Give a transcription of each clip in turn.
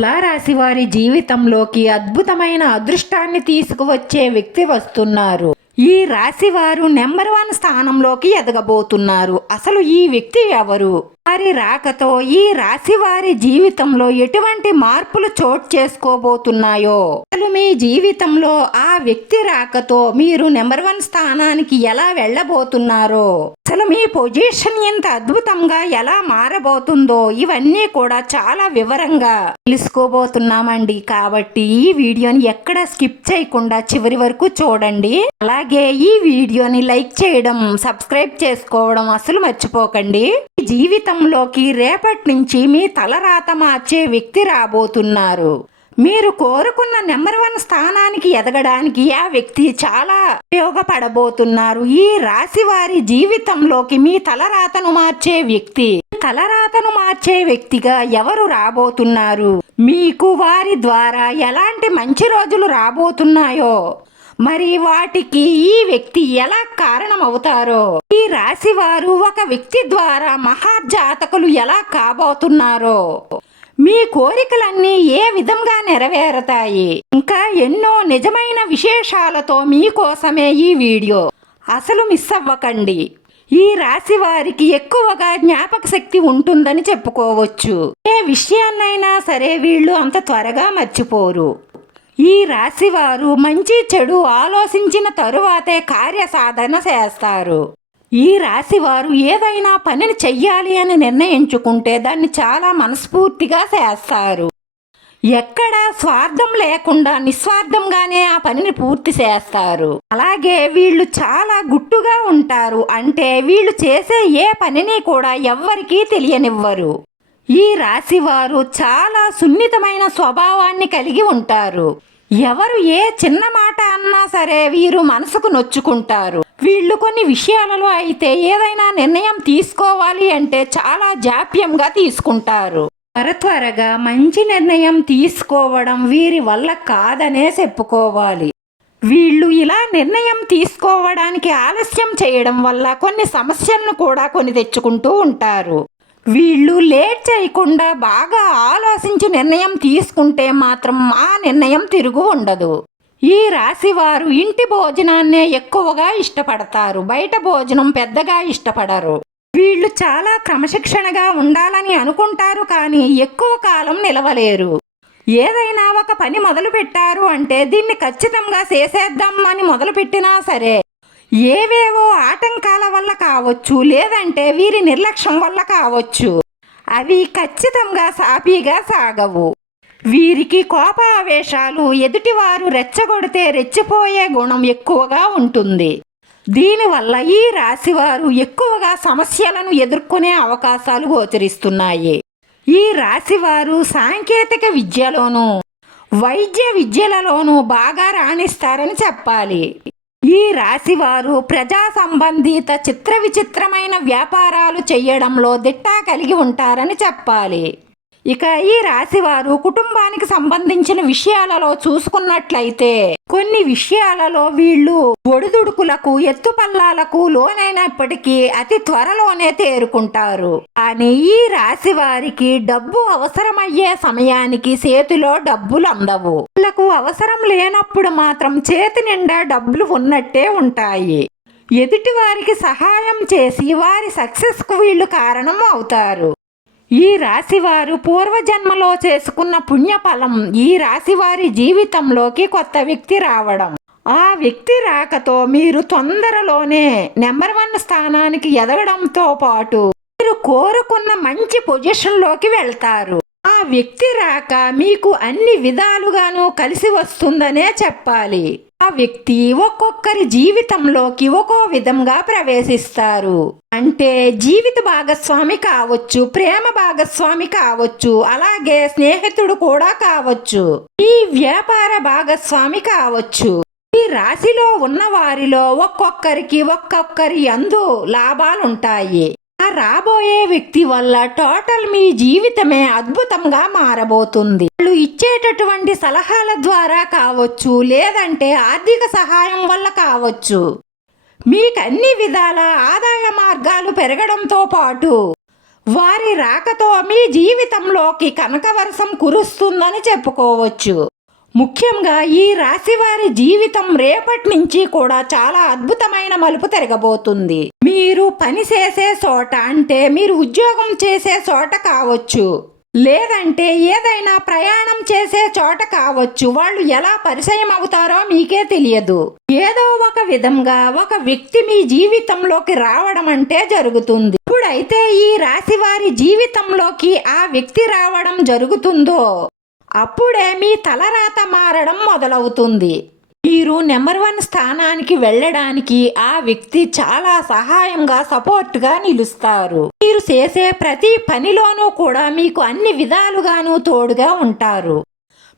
తులారాశి వారి జీవితంలోకి అద్భుతమైన అదృష్టాన్ని తీసుకువచ్చే వ్యక్తి వస్తున్నారు. ఈ రాశి వారు నెంబర్ 1 స్థానంలోకి ఎదగబోతున్నారు. అసలు ఈ వ్యక్తి ఎవరు? వారి రాకతో ఈ రాశి వారి జీవితంలో ఎటువంటి మార్పులు చోటు చేసుకోబోతున్నాయో, అసలు మీ జీవితంలో ఆ వ్యక్తి రాకతో మీరు నెంబర్ 1 స్థానానికి ఎలా వెళ్ళబోతున్నారో, అసలు మీ పొజిషన్ ఎంత అద్భుతంగా ఎలా మారబోతుందో ఇవన్నీ కూడా చాలా వివరంగా తెలుసుకోబోతున్నామండి. కాబట్టి ఈ వీడియోని ఎక్కడ స్కిప్ చేయకుండా చివరి వరకు చూడండి. అలాగే ఈ వీడియోని లైక్ చేయడం, సబ్స్క్రైబ్ చేసుకోవడం అసలు మర్చిపోకండి. మీ జీవితంలోకి రేపటి నుంచి మీ తలరాత మార్చే వ్యక్తి రాబోతున్నారు. మీరు కోరుకున్న నెంబర్ 1 స్థానానికి ఎదగడానికి ఆ వ్యక్తి చాలా ఉపయోగపడబోతున్నారు. ఈ రాశి వారి జీవితంలోకి మీ తలరాతను మార్చే వ్యక్తి, తలరాతను మార్చే వ్యక్తిగా ఎవరు రాబోతున్నారు, మీకు వారి ద్వారా ఎలాంటి మంచి రోజులు రాబోతున్నాయో, మరి వాటికి ఈ వ్యక్తి ఎలా కారణమవుతారో, ఈ రాశి వారు ఒక వ్యక్తి ద్వారా మహాజాతకులు ఎలా కాబోతున్నారో, మీ కోరికలన్నీ ఏ విధంగా నెరవేరతాయి, ఇంకా ఎన్నో నిజమైన విశేషాలతో మీకోసమే ఈ వీడియో. అసలు మిస్ అవ్వకండి. ఈ రాశి వారికి ఎక్కువగా జ్ఞాపక శక్తి ఉంటుందని చెప్పుకోవచ్చు. ఏ విషయాన్నైనా సరే వీళ్ళు అంత త్వరగా మర్చిపోరు. ఈ రాశి వారు మంచి చెడు ఆలోచించిన తరువాతే కార్యసాధన చేస్తారు. ఈ రాశి వారు ఏదైనా పనిని చెయ్యాలి అని నిర్ణయించుకుంటే దాన్ని చాలా మనస్ఫూర్తిగా చేస్తారు. ఎక్కడా స్వార్థం లేకుండా నిస్వార్థంగానే ఆ పనిని పూర్తి చేస్తారు. అలాగే వీళ్ళు చాలా గుట్టుగా ఉంటారు. అంటే వీళ్ళు చేసే ఏ పనిని కూడా ఎవ్వరికీ తెలియనివ్వరు. ఈ రాశి వారు చాలా సున్నితమైన స్వభావాన్ని కలిగి ఉంటారు. ఎవరు ఏ చిన్న మాట అన్నా సరే వీరు మనసుకు నొచ్చుకుంటారు. వీళ్ళు కొన్ని విషయాలలో అయితే ఏదైనా నిర్ణయం తీసుకోవాలి అంటే చాలా జాప్యంగా తీసుకుంటారు. త్వరగా మంచి నిర్ణయం తీసుకోవడం వీరి వల్ల కాదనే చెప్పుకోవాలి. వీళ్ళు ఇలా నిర్ణయం తీసుకోవడానికి ఆలస్యం చేయడం వల్ల కొన్ని సమస్యలను కూడా కొని తెచ్చుకుంటూ ఉంటారు. వీళ్ళు లేట్ చేయకుండా బాగా ఆలోచించి నిర్ణయం తీసుకుంటే మాత్రం ఆ నిర్ణయం తిరుగు ఉండదు. ఈ రాశి వారు ఇంటి భోజనాన్నే ఎక్కువగా ఇష్టపడతారు. బయట భోజనం పెద్దగా ఇష్టపడరు. వీళ్ళు చాలా క్రమశిక్షణగా ఉండాలని అనుకుంటారు, కానీ ఎక్కువ కాలం నిలవలేరు. ఏదైనా ఒక పని మొదలు పెట్టారు అంటే దీన్ని ఖచ్చితంగా చేసేద్దాం అని మొదలుపెట్టినా సరే ఏవేవో ఆటంకాల వల్ల కావచ్చు, లేదంటే వీరి నిర్లక్ష్యం వల్ల కావచ్చు, అవి ఖచ్చితంగా సాఫీగా సాగవు. వీరికి కోపావేశాలు, ఎదుటివారు రెచ్చగొడితే రెచ్చిపోయే గుణం ఎక్కువగా ఉంటుంది. దీనివల్ల ఈ రాశివారు ఎక్కువగా సమస్యలను ఎదుర్కొనే అవకాశాలు గోచరిస్తున్నాయి. ఈ రాశివారు సాంకేతిక విద్యలోనూ వైద్య విద్యలలోనూ బాగా రాణిస్తారని చెప్పాలి. ఈ రాశివారు ప్రజా సంబంధిత చిత్ర విచిత్రమైన వ్యాపారాలు చేయడంలో దిట్టా కలిగి ఉంటారని చెప్పాలి. ఇక ఈ రాశివారు కుటుంబానికి సంబంధించిన విషయాలలో చూసుకున్నట్లయితే కొన్ని విషయాలలో వీళ్ళు ఒడిదుడుకులకు, ఎత్తుపల్లాలకు లోనైనప్పటికీ అతి త్వరలోనే తేరుకుంటారు. కానీ ఈ రాశి వారికి డబ్బు అవసరమయ్యే సమయానికి చేతిలో డబ్బులు అందవు. వీళ్లకు అవసరం లేనప్పుడు మాత్రం చేతి నిండా డబ్బులు ఉన్నట్టే ఉంటాయి. ఎదుటి వారికి సహాయం చేసి వారి సక్సెస్కు వీళ్ళు కారణం అవుతారు. ఈ రాశివారు పూర్వజన్మలో చేసుకున్న పుణ్యఫలం ఈ రాశివారి జీవితంలోకి కొత్త వ్యక్తి రావడం, ఆ వ్యక్తి రాకతో మీరు తొందరలోనే నెంబర్ 1 స్థానానికి ఎదగడంతో పాటు మీరు కోరుకున్న మంచి పొజిషన్లోకి వెళ్తారు. ఆ వ్యక్తి రాక మీకు అన్ని విధాలుగాను కలిసి వస్తుందనే చెప్పాలి. ఆ వ్యక్తి ఒక్కొక్కరి జీవితంలోకి ఒక్కో విధంగా ప్రవేశిస్తారు. అంటే జీవిత భాగస్వామి కావచ్చు, ప్రేమ భాగస్వామి కావచ్చు, అలాగే స్నేహితుడు కూడా కావచ్చు, ఈ వ్యాపార భాగస్వామి కావచ్చు. ఈ రాశిలో ఉన్న వారిలో ఒక్కొక్కరి యందు లాభాలుంటాయి. ఆ రాబోయే వ్యక్తి వల్ల టోటల్ మీ జీవితమే అద్భుతంగా మారబోతుంది. వాళ్ళు ఇచ్చేటటువంటి సలహాల ద్వారా కావచ్చు, లేదంటే ఆర్థిక సహాయం వల్ల కావచ్చు, మీకు అన్ని విధాల ఆదాయ మార్గాలు పెరగడంతో పాటు వారి రాకతో మీ జీవితంలోకి కనకవర్షం కురుస్తుందని చెప్పుకోవచ్చు. ముఖ్యంగా ఈ రాశి వారి జీవితం రేపటి నుంచి కూడా చాలా అద్భుతమైన మలుపు తిరగబోతుంది. మీరు పని చేసే చోట, అంటే మీరు ఉద్యోగం చేసే చోట కావచ్చు, లేదంటే ఏదైనా ప్రయాణం చేసే చోట కావచ్చు, వాళ్ళు ఎలా పరిచయం అవుతారో మీకే తెలియదు. ఏదో ఒక విధంగా ఒక వ్యక్తి మీ జీవితంలోకి రావడం అంటే జరుగుతుంది. ఇప్పుడైతే ఈ రాశి వారి జీవితంలోకి ఆ వ్యక్తి రావడం జరుగుతుందో అప్పుడే మీ తలరాత మారడం మొదలవుతుంది. మీరు నెంబర్ 1 స్థానానికి వెళ్ళడానికి ఆ వ్యక్తి చాలా సహాయంగా, సపోర్ట్గా నిలుస్తారు. మీరు చేసే ప్రతి పనిలోనూ కూడా మీకు అన్ని విధాలుగాను తోడుగా ఉంటారు.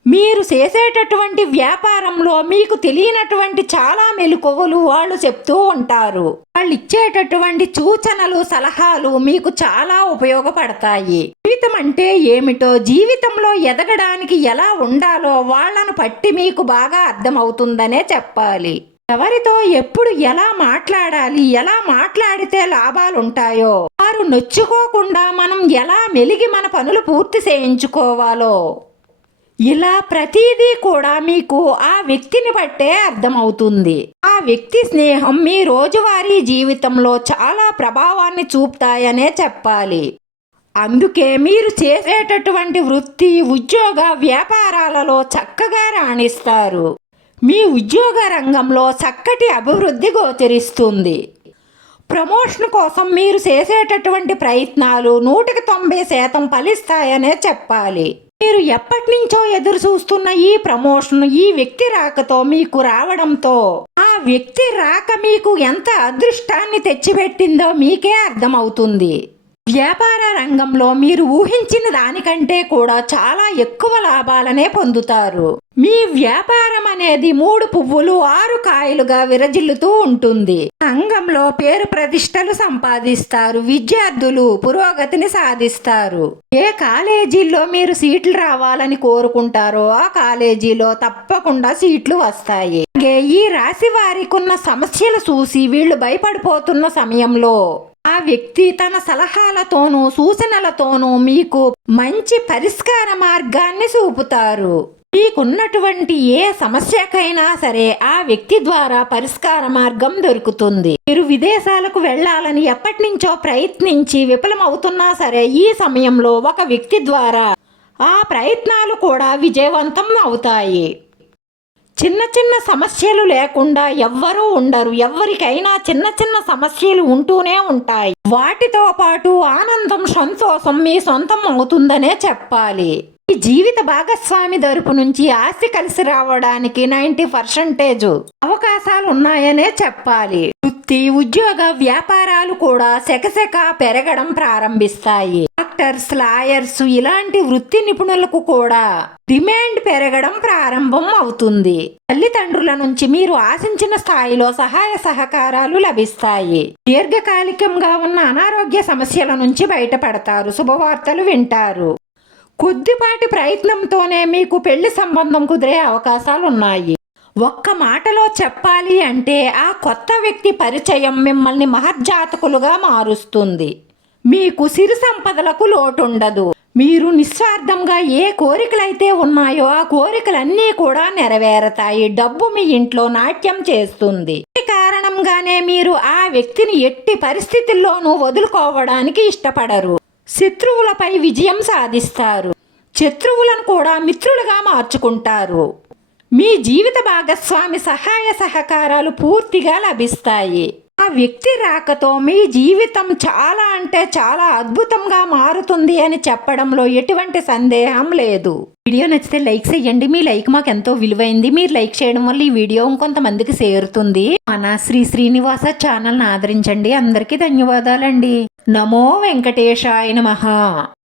మీరు చేసేటటువంటి వ్యాపారంలో మీకు తెలియనటువంటి చాలా మెలకువలు వాళ్ళు చెప్తూ ఉంటారు. వాళ్ళు ఇచ్చేటటువంటి సూచనలు, సలహాలు మీకు చాలా ఉపయోగపడతాయి. జీవితం అంటే ఏమిటో, జీవితంలో ఎదగడానికి ఎలా ఉండాలో వాళ్ళను పట్టి మీకు బాగా అర్థమవుతుందనే చెప్పాలి. ఎవరితో ఎప్పుడు ఎలా మాట్లాడాలి, ఎలా మాట్లాడితే లాభాలుంటాయో, వారు నొచ్చుకోకుండా మనం ఎలా మెలిగి మన పనులు పూర్తి చేయించుకోవాలో, ఇలా ప్రతిదీ కూడా మీకు ఆ వ్యక్తిని బట్టే అర్థమవుతుంది. ఆ వ్యక్తి స్నేహం మీ రోజువారీ జీవితంలో చాలా ప్రభావాన్ని చూపుతాయనే చెప్పాలి. అందుకే మీరు చేసేటటువంటి వృత్తి, ఉద్యోగ, వ్యాపారాలలో చక్కగా రాణిస్తారు. మీ ఉద్యోగ రంగంలో చక్కటి అభివృద్ధి గోచరిస్తుంది. ప్రమోషన్ కోసం మీరు చేసేటటువంటి ప్రయత్నాలు 190% ఫలిస్తాయనే చెప్పాలి. మీరు ఎప్పటి నుంచో ఎదురు చూస్తున్న ఈ ప్రమోషన్ ఈ వ్యక్తి రాకతో మీకు రావడంతో ఆ వ్యక్తి రాక మీకు ఎంత అదృష్టాన్ని తెచ్చిపెట్టిందో మీకే అర్థమవుతుంది. వ్యాపార రంగంలో మీరు ఊహించిన దానికంటే కూడా చాలా ఎక్కువ లాభాలనే పొందుతారు. మీ వ్యాపారం అనేది 3 పువ్వులు 6 కాయలుగా విరజిల్లుతూ ఉంటుంది. రంగంలో పేరు ప్రతిష్టలు సంపాదిస్తారు. విద్యార్థులు పురోగతిని సాధిస్తారు. ఏ కాలేజీల్లో మీరు సీట్లు రావాలని కోరుకుంటారో ఆ కాలేజీలో తప్పకుండా సీట్లు వస్తాయి. అలాగే ఈ రాశి వారికి ఉన్న సమస్యలు చూసి వీళ్ళు భయపడిపోతున్న సమయంలో ఆ వ్యక్తి తన సలహాలతోనూ సూచనలతోనూ మీకు మంచి పరిష్కార మార్గాన్ని చూపుతారు. మీకున్నటువంటి ఏ సమస్యకైనా సరే ఆ వ్యక్తి ద్వారా పరిష్కార మార్గం దొరుకుతుంది. మీరు విదేశాలకు వెళ్ళాలని ఎప్పటి నుంచో ప్రయత్నించి విఫలమవుతున్నా సరే ఈ సమయంలో ఒక వ్యక్తి ద్వారా ఆ ప్రయత్నాలు కూడా విజయవంతం అవుతాయి. చిన్న చిన్న సమస్యలు లేకుండా ఎవ్వరూ ఉండరు. ఎవరికైనా చిన్న చిన్న సమస్యలు ఉంటూనే ఉంటాయి. వాటితో పాటు ఆనందం, సంతోషం మీ సొంతం అవుతుందనే చెప్పాలి. ఈ జీవిత భాగస్వామి తరపు నుంచి ఆస్తి కలిసి రావడానికి 90% అవకాశాలు ఉన్నాయనే చెప్పాలి. వృత్తి, ఉద్యోగ, వ్యాపారాలు కూడా శకశక పెరగడం ప్రారంభిస్తాయి. డాక్టర్స్, లాయర్స్ ఇలాంటి వృత్తి నిపుణులకు కూడా డిమాండ్ పెరగడం ప్రారంభం అవుతుంది. తల్లిదండ్రుల నుంచి మీరు ఆశించిన స్థాయిలో సహాయ సహకారాలు లభిస్తాయి. దీర్ఘకాలికంగా ఉన్న అనారోగ్య సమస్యల నుంచి బయటపడతారు. శుభవార్తలు వింటారు. కొద్దిపాటి ప్రయత్నంతోనే మీకు పెళ్లి సంబంధం కుదిరే అవకాశాలు ఉన్నాయి. ఒక్క మాటలో చెప్పాలి అంటే ఆ కొత్త వ్యక్తి పరిచయం మిమ్మల్ని మహర్జాతకులుగా మారుస్తుంది. మీకు సిరి సంపదలకు లోటుండదు. మీరు నిస్వార్థంగా ఏ కోరికలైతే ఉన్నాయో ఆ కోరికలన్నీ కూడా నెరవేరతాయి. డబ్బు మీ ఇంట్లో నాట్యం చేస్తుంది. ఈ కారణంగానే మీరు ఆ వ్యక్తిని ఎట్టి పరిస్థితుల్లోనూ వదులుకోవడానికి ఇష్టపడరు. శత్రువులపై విజయం సాధిస్తారు. శత్రువులను కూడా మిత్రులుగా మార్చుకుంటారు. మీ జీవిత భాగస్వామి సహాయ సహకారాలు పూర్తిగా లభిస్తాయి. ఆ వ్యక్తి రాకతో మీ జీవితం చాలా అంటే చాలా అద్భుతంగా మారుతుంది అని చెప్పడంలో ఎటువంటి సందేహం లేదు. వీడియో నచ్చితే లైక్ చేయండి. మీ లైక్ మాకు ఎంతో విలువైంది. మీరు లైక్ చేయడం వల్ల ఈ వీడియో ఇంకొంతమందికి చేరుతుంది. మన శ్రీ శ్రీనివాస ఛానల్ని ఆదరించండి. అందరికీ ధన్యవాదాలండి. నమో వెంకటేశాయ నమః.